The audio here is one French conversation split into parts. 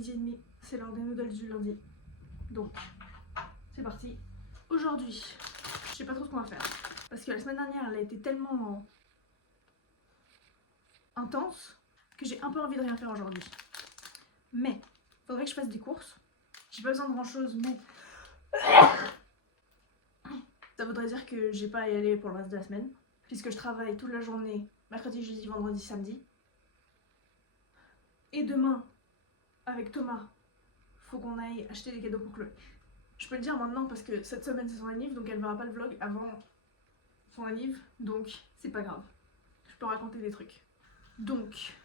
12h30, c'est l'heure des noodles du lundi. Donc, c'est parti. Aujourd'hui, je sais pas trop ce qu'on va faire. Parce que la semaine dernière, elle a été tellement intense que j'ai un peu envie de rien faire aujourd'hui. Mais, faudrait que je fasse des courses. J'ai pas besoin de grand chose, mais ça voudrait dire que j'ai pas à y aller pour le reste de la semaine. Puisque je travaille toute la journée, mercredi, jeudi, vendredi, samedi. Et demain, avec Thomas, faut qu'on aille acheter des cadeaux pour Chloé. Je peux le dire maintenant parce que cette semaine c'est son anniv, donc elle verra pas le vlog avant son anniv, donc c'est pas grave. Je peux raconter des trucs. Donc,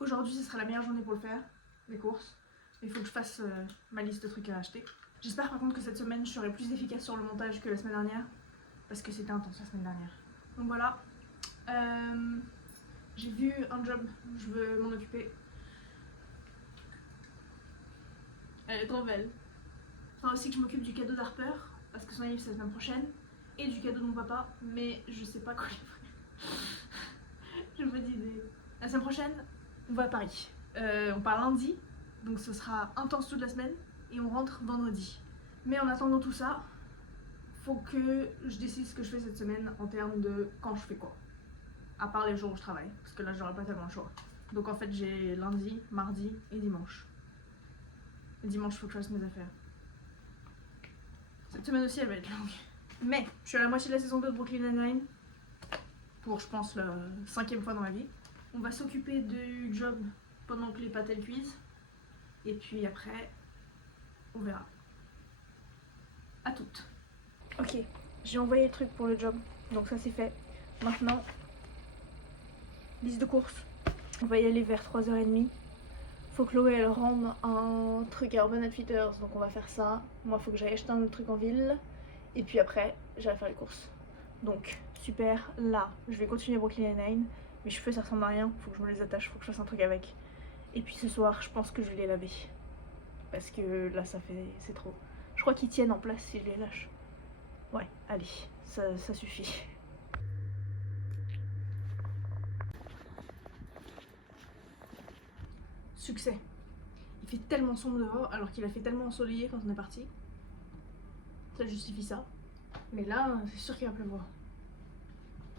aujourd'hui ce sera la meilleure journée pour le faire, les courses. Il faut que je fasse ma liste de trucs à acheter. J'espère par contre que cette semaine je serai plus efficace sur le montage que la semaine dernière, parce que c'était intense la semaine dernière. Donc voilà. J'ai vu un job, je veux m'en occuper. Elle est trop belle. Enfin aussi que je m'occupe du cadeau d'Harper, parce que son anniv c'est la semaine prochaine, et du cadeau de mon papa, mais je sais pas quoi lui faire. J'ai pas d'idée. La semaine prochaine, on va à Paris. On part lundi, donc ce sera intense toute la semaine, et on rentre vendredi. Mais en attendant tout ça, faut que je décide ce que je fais cette semaine en termes de quand je fais quoi. À part les jours où je travaille, parce que là j'aurai pas tellement le choix. Donc en fait j'ai lundi, mardi et dimanche. Et dimanche faut que je fasse mes affaires. Cette semaine aussi elle va être longue. Mais je suis à la moitié de la saison 2 de Brooklyn Nine-Nine. Pour je pense la 5e fois dans ma vie. On va s'occuper du job pendant que les pâtes elles cuisent. Et puis après, on verra. À toutes. Ok, j'ai envoyé le truc pour le job. Donc ça c'est fait. Maintenant, liste de courses. On va y aller vers 3h30. Faut que Chloé elle rende un truc à Urban Outfitters, donc on va faire ça. Moi faut que j'aille acheter un autre truc en ville. Et puis après, j'allais faire les courses. Donc, super, là, je vais continuer Brooklyn Nine-Nine. Mes cheveux ça ressemble à rien, faut que je me les attache, faut que je fasse un truc avec. Et puis ce soir, je pense que je vais les laver. Parce que là, c'est trop. Je crois qu'ils tiennent en place si je les lâche. Ouais, allez, ça suffit. Succès. Il fait tellement sombre dehors alors qu'il a fait tellement ensoleillé quand on est parti. Ça justifie ça. Mais là, c'est sûr qu'il va pleuvoir.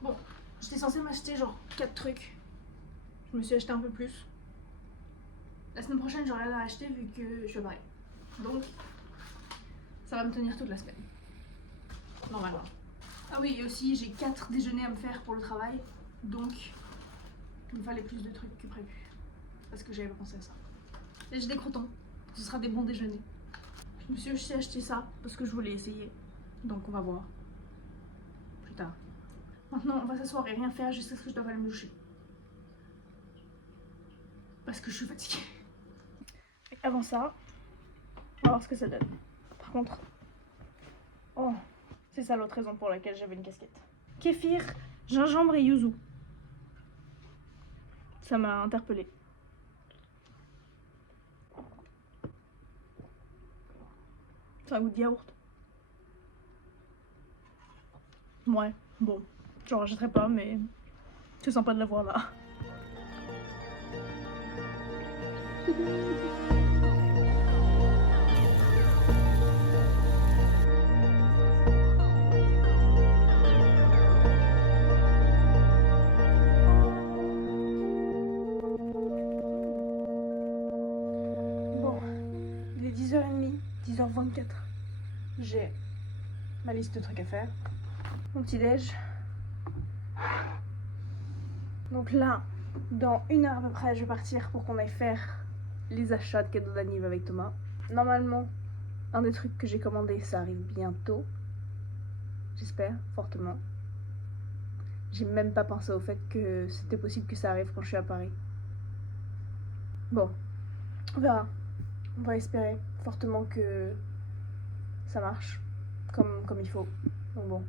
Bon, j'étais censée m'acheter genre 4 trucs. Je me suis acheté un peu plus. La semaine prochaine, j'aurai rien à acheter vu que je suis à Paris. Donc, ça va me tenir toute la semaine. Normalement. Ah oui, et aussi, j'ai 4 déjeuners à me faire pour le travail. Donc, il me fallait plus de trucs que prévu. Parce que j'avais pas pensé à ça. Et j'ai des croûtons. Ce sera des bons déjeuners. Je me suis aussi acheté ça parce que je voulais essayer. Donc, on va voir. Plus tard. Maintenant, on va s'asseoir et rien faire jusqu'à ce que je doive aller me doucher. Parce que je suis fatiguée. Et avant ça, on va voir ce que ça donne. Par contre, oh, c'est ça l'autre raison pour laquelle j'avais une casquette. Kéfir, gingembre et yuzu. Ça m'a interpellée. C'est un goût de yaourt. Ouais, bon, j'en rachèterai pas, mais c'est sympa de l'avoir là. Bon, il est 10h30, 10h24. J'ai ma liste de trucs à faire. Mon petit déj. Donc là, dans 1 heure à peu près, je vais partir pour qu'on aille faire les achats de cadeaux d'anniv avec Thomas. Normalement, un des trucs que j'ai commandé, ça arrive bientôt. J'espère, fortement. J'ai même pas pensé au fait que c'était possible que ça arrive quand je suis à Paris. Bon, on verra. On va espérer fortement que ça marche comme il faut. Donc bon.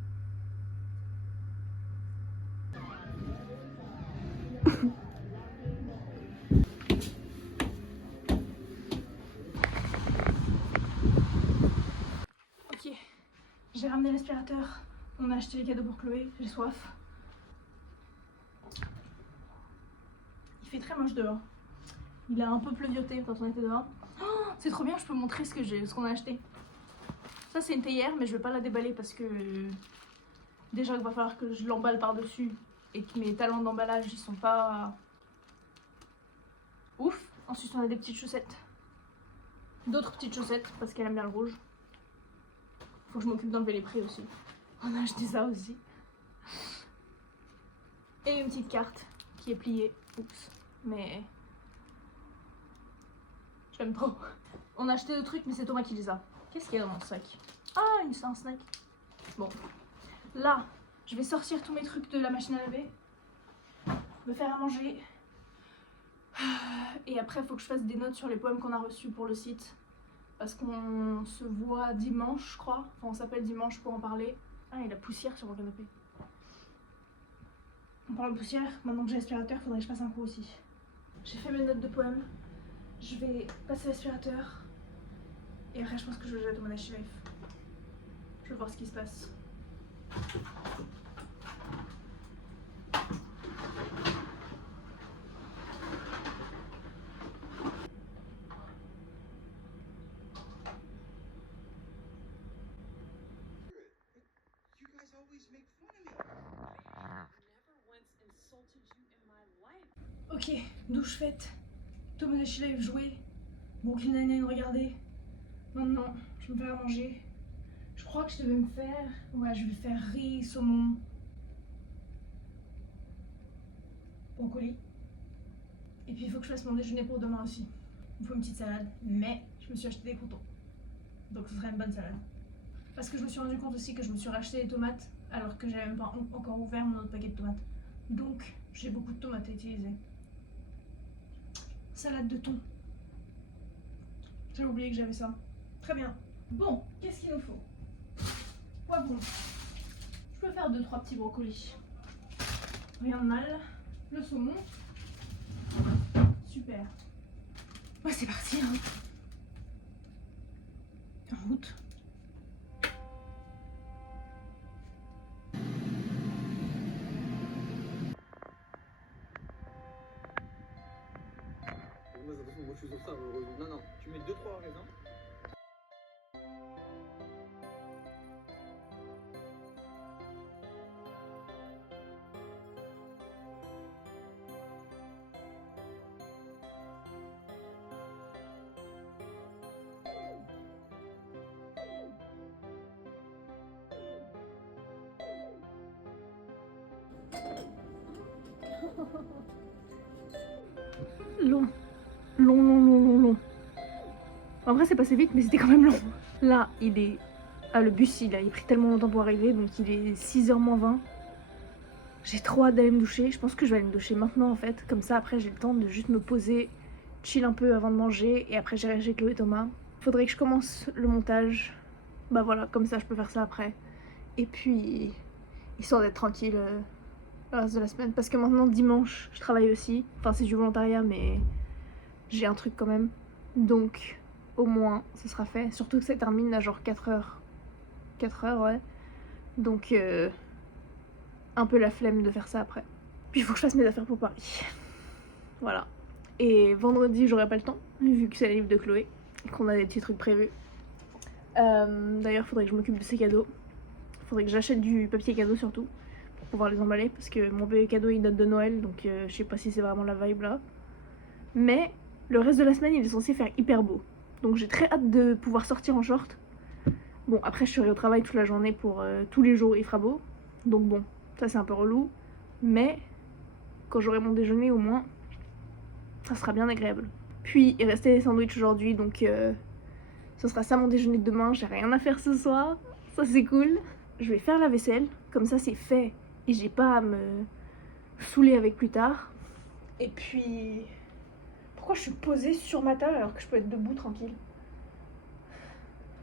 Ok, j'ai ramené l'aspirateur. On a acheté les cadeaux pour Chloé. J'ai soif. Il fait très moche dehors. Il a un peu pleuvioté quand on était dehors. Oh, c'est trop bien, je peux montrer ce qu'on a acheté. Ça c'est une théière mais je vais pas la déballer parce que déjà il va falloir que je l'emballe par-dessus et que mes talents d'emballage ils sont pas ouf. Ensuite on a des petites chaussettes. D'autres petites chaussettes parce qu'elle aime bien le rouge. Faut que je m'occupe d'enlever les prix aussi. On a acheté ça aussi. Et une petite carte qui est pliée. Oups. Mais j'aime trop. On a acheté deux trucs mais c'est Thomas qui les a. Qu'est-ce qu'il y a dans mon sac? Ah, c'est un snack. Bon. Là, je vais sortir tous mes trucs de la machine à laver. Me faire à manger. Et après, il faut que je fasse des notes sur les poèmes qu'on a reçus pour le site. Parce qu'on se voit dimanche, je crois. Enfin, on s'appelle dimanche pour en parler. Ah, il y a la poussière sur mon canapé. En parlant de poussière, maintenant que j'ai l'aspirateur, il faudrait que je passe un coup aussi. J'ai fait mes notes de poèmes. Je vais passer l'aspirateur. Et après, je pense que je vais jouer à Tomodachi Life. Je vais voir ce qui se passe. Ok, douche faite. Tomodachi Life joué. Brooklyn Nine-Nine regardé. Maintenant, je vais me faire à manger. Je crois que je devais me faire... Ouais, je vais faire riz, saumon, brocoli. Et puis il faut que je fasse mon déjeuner pour demain aussi. Il me faut une petite salade, mais je me suis acheté des croutons. Donc ce serait une bonne salade. Parce que je me suis rendu compte aussi que je me suis racheté des tomates alors que j'avais même pas encore ouvert mon autre paquet de tomates. Donc j'ai beaucoup de tomates à utiliser. Salade de thon. J'ai oublié que j'avais ça. Très bien. Bon, qu'est-ce qu'il nous faut? Poivron. Je peux faire 2-3 petits brocolis. Rien de mal. Le saumon. Super. Ouais, c'est parti. Hein. En route. Moi je suis sur ça, heureusement. Non, non, tu mets 2-3 raisins. Long. Long. En vrai, c'est passé vite, mais c'était quand même long. Là, il est... Ah, le bus, il a pris tellement longtemps pour arriver, donc il est 6h moins 20. J'ai trop hâte d'aller me doucher. Je pense que je vais aller me doucher maintenant, en fait. Comme ça, après, j'ai le temps de juste me poser, chill un peu avant de manger, et après, j'irai chez Chloé et Thomas. Faudrait que je commence le montage. Bah voilà, comme ça, je peux faire ça après. Et puis, histoire d'être tranquille le reste de la semaine. Parce que maintenant, dimanche, je travaille aussi. Enfin, c'est du volontariat, mais j'ai un truc quand même. Donc, au moins, ce sera fait. Surtout que ça termine à genre 4h. 4h, ouais. Donc, un peu la flemme de faire ça après. Puis il faut que je fasse mes affaires pour Paris. Voilà. Et vendredi, j'aurai pas le temps, vu que c'est la livre de Chloé. Et qu'on a des petits trucs prévus. D'ailleurs, faudrait que je m'occupe de ses cadeaux. Faudrait que j'achète du papier cadeau surtout. Pour pouvoir les emballer. Parce que mon bébé cadeau, il date de Noël. Donc, je sais pas si c'est vraiment la vibe là. Mais le reste de la semaine, il est censé faire hyper beau. Donc j'ai très hâte de pouvoir sortir en short. Bon, après je serai au travail toute la journée pour tous les jours, il fera beau. Donc bon, ça c'est un peu relou. Mais quand j'aurai mon déjeuner au moins, ça sera bien agréable. Puis il restait des sandwichs aujourd'hui, donc ce sera ça mon déjeuner de demain. J'ai rien à faire ce soir, ça c'est cool. Je vais faire la vaisselle, comme ça c'est fait. Et j'ai pas à me saouler avec plus tard. Et puis... Pourquoi je suis posée sur ma table alors que je peux être debout tranquille?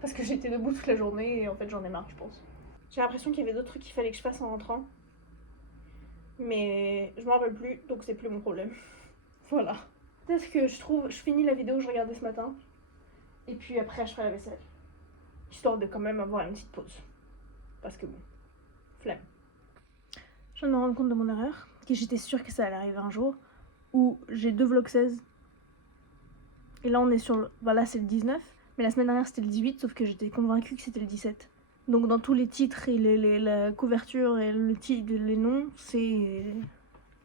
Parce que j'étais debout toute la journée et en fait j'en ai marre, je pense. J'ai l'impression qu'il y avait d'autres trucs qu'il fallait que je fasse en rentrant. Mais je m'en rappelle plus, donc c'est plus mon problème. Voilà. Peut-être que je finis la vidéo que je regardais ce matin. Et puis après je ferai la vaisselle. Histoire de quand même avoir une petite pause. Parce que bon, flemme. Je viens de me rendre compte de mon erreur. Que j'étais sûre que ça allait arriver un jour. Où j'ai 2 vlogs 16. Et là on est sur le... Bah là c'est le 19, mais la semaine dernière c'était le 18, sauf que j'étais convaincue que c'était le 17. Donc dans tous les titres et la couverture et les noms, c'est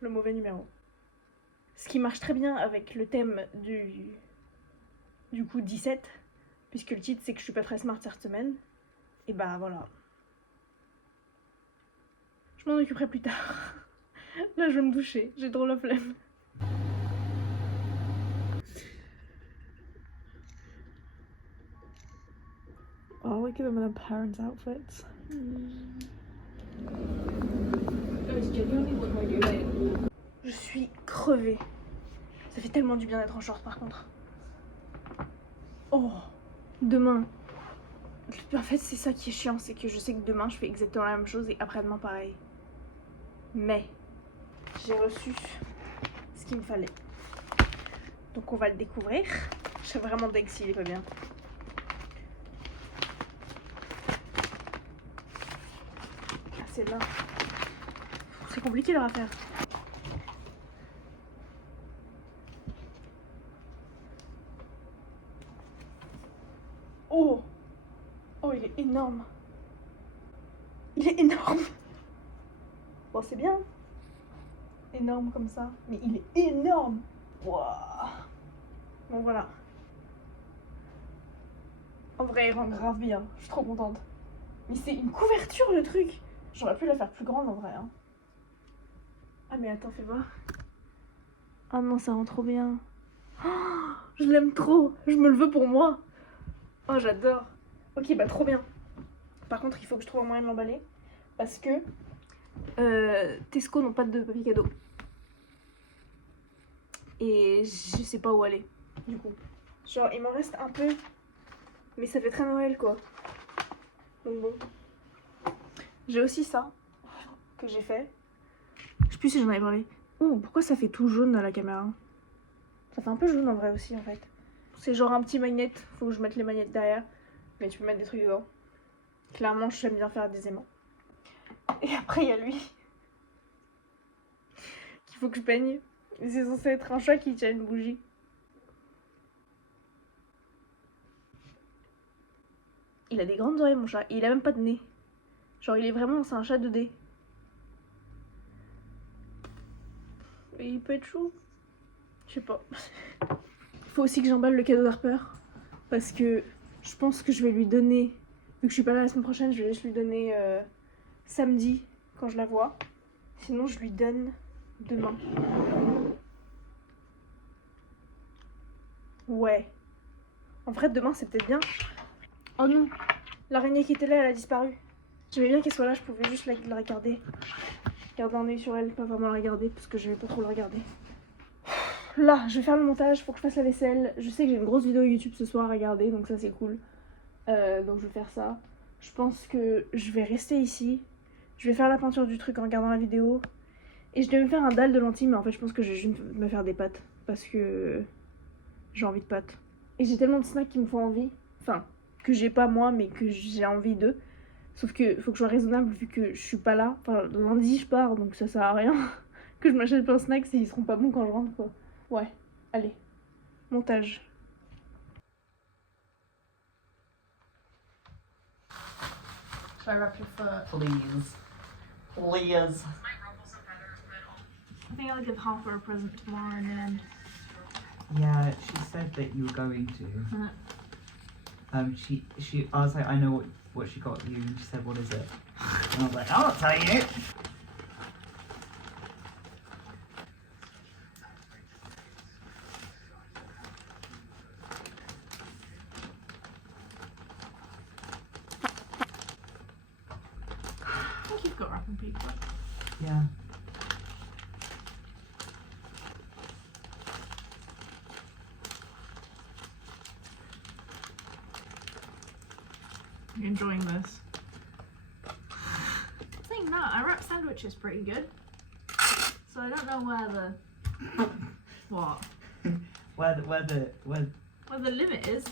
le mauvais numéro. Ce qui marche très bien avec le thème du coup 17, puisque le titre c'est que je suis pas très smart cette semaine. Et bah voilà. Je m'en occuperai plus tard. Là je vais me doucher, j'ai trop la flemme. Oh, look at them in their parents' outfits. Je suis crevée. Ça fait tellement du bien d'être en short par contre. Oh, demain. En fait, c'est ça qui est chiant, c'est que je sais que demain je fais exactement la même chose et après-demain pareil. Mais j'ai reçu ce qu'il me fallait. Donc on va le découvrir. Je suis vraiment deg s'il est pas bien. Ah, c'est là. C'est compliqué leur affaire. Oh! Oh, il est énorme. Il est énorme. Bon, c'est bien. Énorme comme ça. Mais il est énorme. Waouh. Bon, voilà. En vrai, il rend grave bien. Je suis trop contente. Mais c'est une couverture, le truc. J'aurais pu la faire plus grande, en vrai. Hein. Ah, mais attends, fais voir. Ah non, ça rend trop bien. Oh, je l'aime trop. Je me le veux pour moi. Oh, j'adore. Ok, bah trop bien. Par contre, il faut que je trouve un moyen de l'emballer. Parce que Tesco n'ont pas de papier cadeau. Et je sais pas où aller, du coup. Genre, il m'en reste un peu. Mais ça fait très Noël, quoi. Donc bon. J'ai aussi ça, que j'ai fait. Je sais plus si j'en avais parlé. Ouh, pourquoi ça fait tout jaune à la caméra? Ça fait un peu jaune en vrai aussi, en fait. C'est genre un petit magnet. Faut que je mette les magnettes derrière. Mais tu peux mettre des trucs dedans. Clairement, j'aime bien faire des aimants. Et après, il y a lui. Qu'il faut que je peigne. C'est censé être un chat qui tient une bougie. Il a des grandes oreilles, mon chat. Et il a même pas de nez. Genre, il est vraiment... C'est un chat 2D. Et il peut être chou. Je sais pas. Faut aussi que j'emballe le cadeau d'Harper. Parce que je pense que je vais lui donner... Vu que je suis pas là la semaine prochaine, je vais juste lui donner samedi, quand je la vois. Sinon, je lui donne demain. Ouais. En vrai, demain, c'est peut-être bien. Oh non, l'araignée qui était là, elle a disparu. J'aimais bien qu'elle soit là, je pouvais juste la regarder. Garder un œil sur elle, pas vraiment la regarder, parce que j'aimais pas trop la regarder. Là, je vais faire le montage, faut que je fasse la vaisselle. Je sais que j'ai une grosse vidéo YouTube ce soir à regarder, donc ça c'est cool. Donc je vais faire ça. Je pense que je vais rester ici. Je vais faire la peinture du truc en regardant la vidéo. Et je devais me faire un dalle de lentilles, mais en fait je pense que je vais juste me faire des pâtes. Parce que j'ai envie de pâtes. Et j'ai tellement de snacks qui me font envie. Enfin, que j'ai pas moi, mais que j'ai envie d'eux. Sauf que faut que je sois raisonnable vu que je suis pas là. Enfin, lundi je pars, donc ça sert à rien que je m'achète plein de snacks et ils seront pas bons quand je rentre, quoi. Ouais, allez. Montage. Should I wrap your foot? Please. Please. I think I'll give half her a present tomorrow and then... Yeah, she said that you were going to. I was like, I know what she got you, and she said, what is it? And I was like, I'll tell you. I think you've got wrapping paper. Yeah. You enjoying this? I think not. I wrap sandwiches pretty good. So I don't know where the... What? Where the Where the limit is.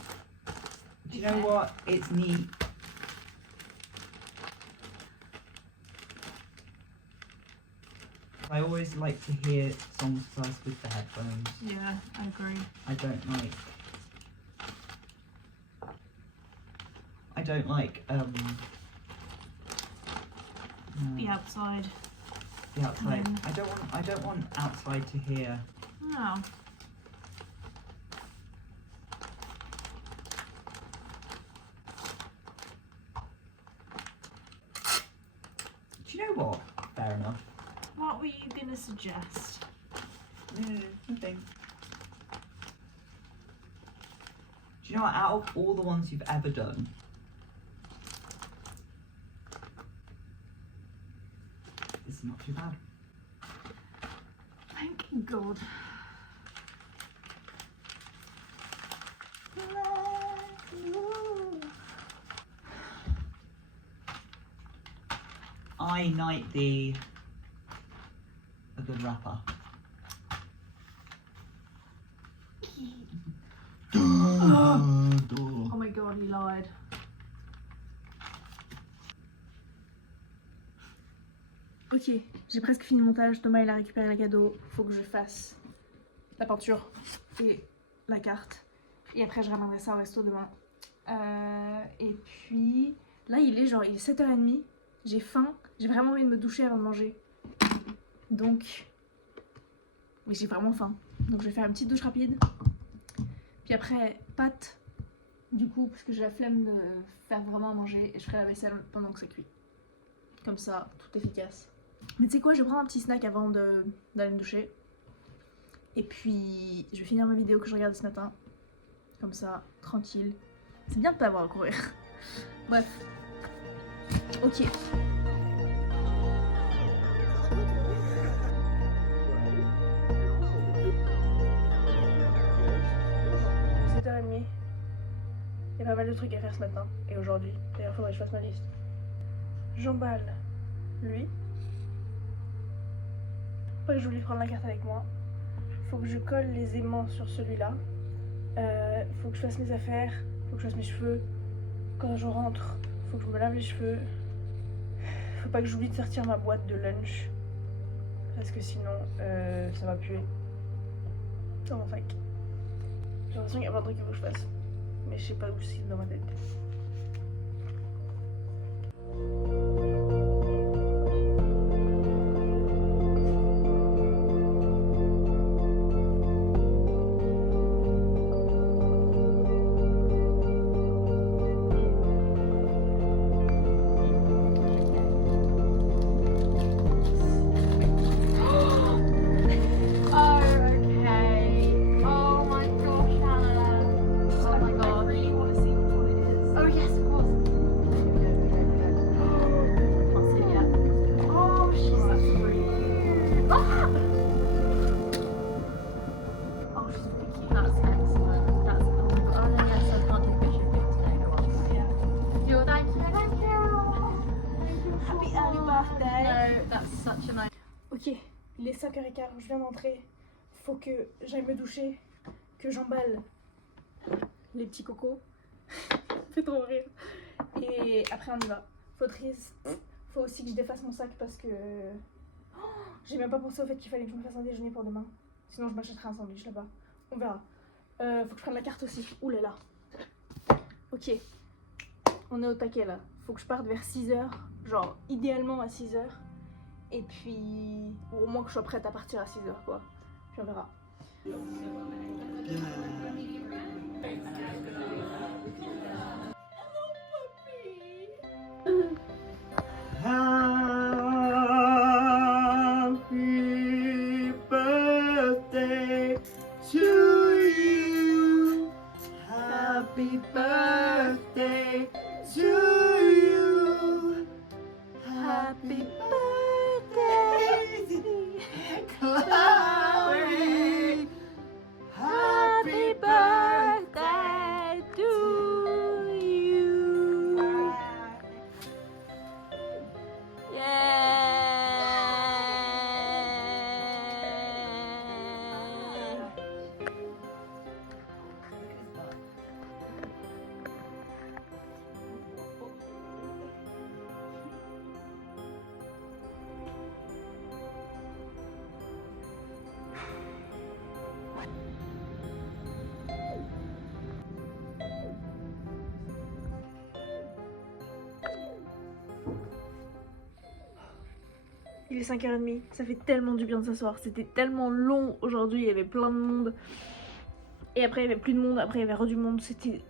do you know what? It's neat. I always like to hear songs first with the headphones. Yeah, I agree. I don't like I don't like The outside. the outside. Mm. I don't want outside to hear. No. Do you know what? Fair enough. What were you gonna suggest? Nothing. Do you know what? Out of all the ones you've ever done, this is not too bad. Thank God. I knight thee a good rapper. Oh my God, he lied. Ok, j'ai presque fini le montage. Thomas il a récupéré le cadeau. Faut que je fasse la peinture et la carte. Et après je ramènerai ça au resto demain. Et puis là il est 7h30. J'ai faim. J'ai vraiment envie de me doucher avant de manger. Donc. Mais j'ai vraiment faim. Donc je vais faire une petite douche rapide. Puis après, pâtes. Du coup, parce que j'ai la flemme de faire vraiment à manger. Et je ferai la vaisselle pendant que ça cuit. Comme ça, tout efficace. Mais tu sais quoi, je vais prendre un petit snack avant d'aller me doucher. Et puis, je vais finir ma vidéo que je regardais ce matin. Comme ça, tranquille. C'est bien de pas avoir à courir. Bref. Ok. Il y a pas mal de trucs à faire ce matin et aujourd'hui. D'ailleurs, faudrait que je fasse ma liste. J'emballe lui. Après, je voulais prendre la carte avec moi. Faut que je colle les aimants sur celui-là. Faut que je fasse mes affaires. Faut que je fasse mes cheveux. Quand je rentre, faut que je me lave les cheveux. Faut pas que j'oublie de sortir ma boîte de lunch. Parce que sinon, ça va puer. Dans mon sac. J'ai l'impression qu'il y a plein de trucs qu'il faut que je fasse. Mais je sais pas où c'est dans ma tête. Ok, il est 5h15, je viens d'entrer. Faut que j'aille me doucher, que j'emballe les petits cocos. Ça fait trop rire. Et après on y va. Faut aussi que je défasse mon sac parce que j'ai même pas pensé au fait qu'il fallait que je me fasse un déjeuner pour demain. Sinon je m'achèterai un sandwich là-bas. On verra. Faut que je prenne la carte aussi. Ouh là là. Ok. On est au taquet là. Faut que je parte vers 6h. Genre idéalement à 6h. Et puis, ou au moins que je sois prête à partir à 6h quoi. Puis on verra. Happy birthday to you. Happy birthday to you. Happy birthday, Chloe. Happy birthday to Il est 5h30. Ça fait tellement du bien de s'asseoir. C'était tellement long aujourd'hui. Il y avait plein de monde. Et après, il y avait plus de monde. Après, il y avait re du monde. C'était...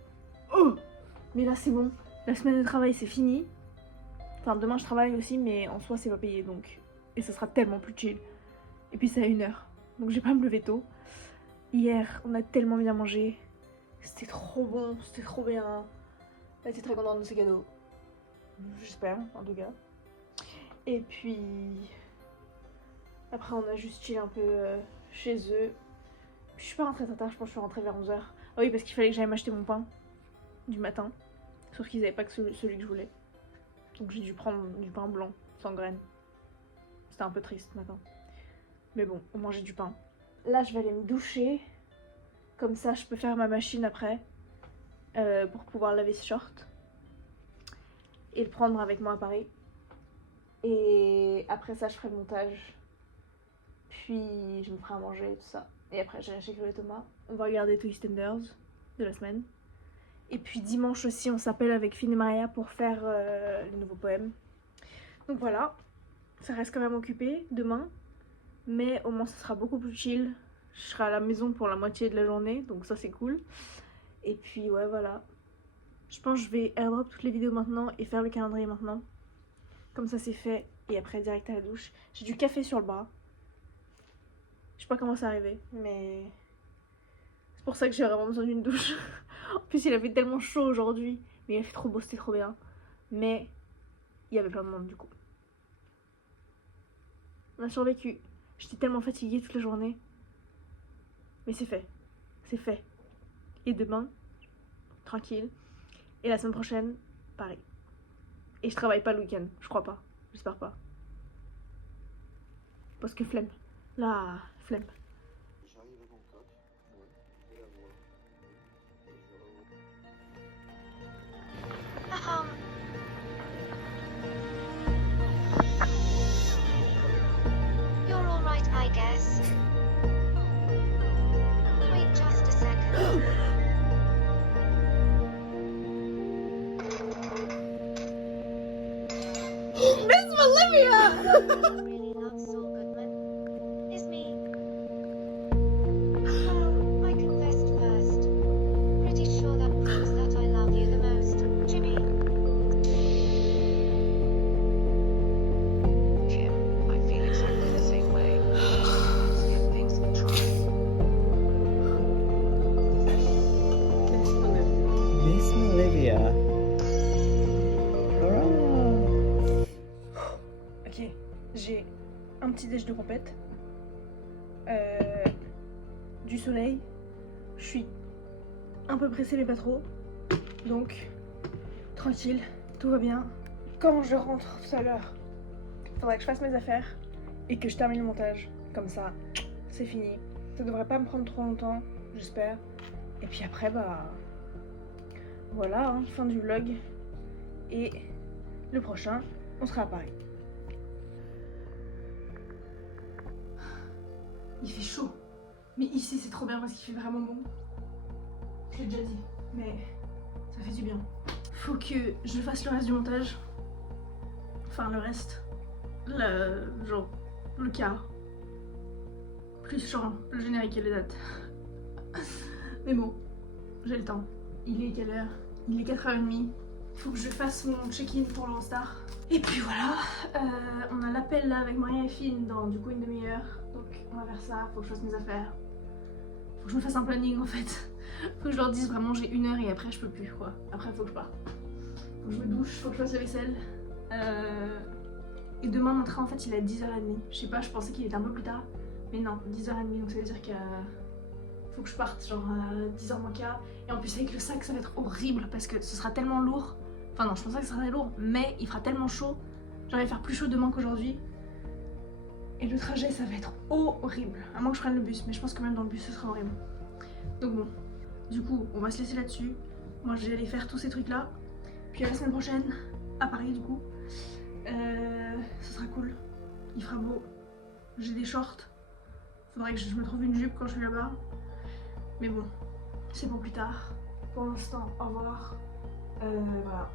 Oh, mais là, c'est bon. La semaine de travail, c'est fini. Enfin, demain, je travaille aussi, mais en soi, c'est pas payé. Donc... Et ça sera tellement plus chill. Et puis, c'est à 1h. Donc, j'ai pas à me lever tôt. Hier, on a tellement bien mangé. C'était trop bon. C'était trop bien. Elle était très contente de ce cadeau. J'espère, en tout cas. Et puis... Après, on a juste chillé un peu chez eux. Je suis pas rentrée très tard, je pense que je suis rentrée vers 11h. Ah oui, parce qu'il fallait que j'aille m'acheter mon pain du matin. Sauf qu'ils avaient pas que celui que je voulais. Donc j'ai dû prendre du pain blanc, sans graines. C'était un peu triste ce matin. Mais bon, au moins j'ai du pain. Là, je vais aller me doucher. Comme ça, je peux faire ma machine après. Pour pouvoir laver ce short. Et le prendre avec moi à Paris. Et après ça, je ferai le montage. Puis je me ferai à manger et tout ça. Et après, j'irai chez Chloé et Thomas. On va regarder Twistenders de la semaine. Et puis dimanche aussi, on s'appelle avec Finn et Maria pour faire les nouveaux poèmes. Donc voilà, ça reste quand même occupé demain. Mais au moins, ça sera beaucoup plus chill. Je serai à la maison pour la moitié de la journée. Donc ça, c'est cool. Et puis ouais, voilà. Je pense que je vais airdrop toutes les vidéos maintenant et faire le calendrier maintenant. Comme ça, c'est fait. Et après, direct à la douche. J'ai du café sur le bras. Je sais pas comment c'est arrivé, mais c'est pour ça que j'ai vraiment besoin d'une douche. En plus, il a fait tellement chaud aujourd'hui, mais il a fait trop beau, c'était trop bien. Mais il y avait plein de monde du coup. On a survécu. J'étais tellement fatiguée toute la journée. Mais c'est fait. C'est fait. Et demain, tranquille. Et la semaine prochaine, pareil. Et je travaille pas le week-end, je crois pas. J'espère pas. Parce que flemme. Là, flemme. J'arrive à Bangkok. Ouais, je vais la voir. Et je vais revoir. You're all right, I guess. Wait just a second. Miss Olivia! Really loves Saul Goodman is me. Well, I confessed first. Pretty sure that proves that I love you the most, Jimmy. Kim, I feel exactly the same way. Let's give things a try. Miss Olivia. Ok, j'ai un petit déj de compète. Du soleil. Je suis un peu pressée mais pas trop. Donc, tranquille, tout va bien. Quand je rentre tout à l'heure, faudrait que je fasse mes affaires et que je termine le montage. Comme ça, c'est fini. Ça devrait pas me prendre trop longtemps, j'espère. Et puis après, bah... Voilà, hein, fin du vlog. Et le prochain, on sera à Paris. Il fait chaud. Mais ici, c'est trop bien parce qu'il fait vraiment bon. Je l'ai déjà dit, mais ça fait du bien. Faut que je fasse le reste du montage. Enfin, le reste. Genre, le quart. Plus genre, le générique et les dates. Mais bon, j'ai le temps. Il est quelle heure? Il est 4h30. Faut que je fasse mon check-in pour l'Eurostar. Et puis voilà, on a l'appel là avec Maria et Finn dans du coup une demi-heure. Donc on va faire ça, faut que je fasse mes affaires. Faut que je me fasse un planning en fait. Faut que je leur dise vraiment j'ai 1 heure et après je peux plus quoi. Après faut que je parte. Faut que je me douche, faut que je fasse la vaisselle. Et demain mon train en fait il est à 10h30. Je sais pas, je pensais qu'il était un peu plus tard. Mais non, 10h30 donc ça veut dire qu'il faut que je parte genre à 10h moins quart. Et en plus avec le sac ça va être horrible parce que ce sera tellement lourd. Enfin non, je pense pas que ce sera très lourd, mais il fera tellement chaud. Genre il va faire plus chaud demain qu'aujourd'hui. Et le trajet ça va être horrible. À moins que je prenne le bus, mais je pense que même dans le bus ce sera horrible. Donc bon, du coup on va se laisser là-dessus. Moi je vais aller faire tous ces trucs là. Puis la semaine prochaine, à Paris du coup. Ce sera cool. Il fera beau. J'ai des shorts. Faudrait que je me trouve une jupe quand je suis là-bas. Mais bon, c'est pour plus tard. Pour l'instant, au revoir. Voilà.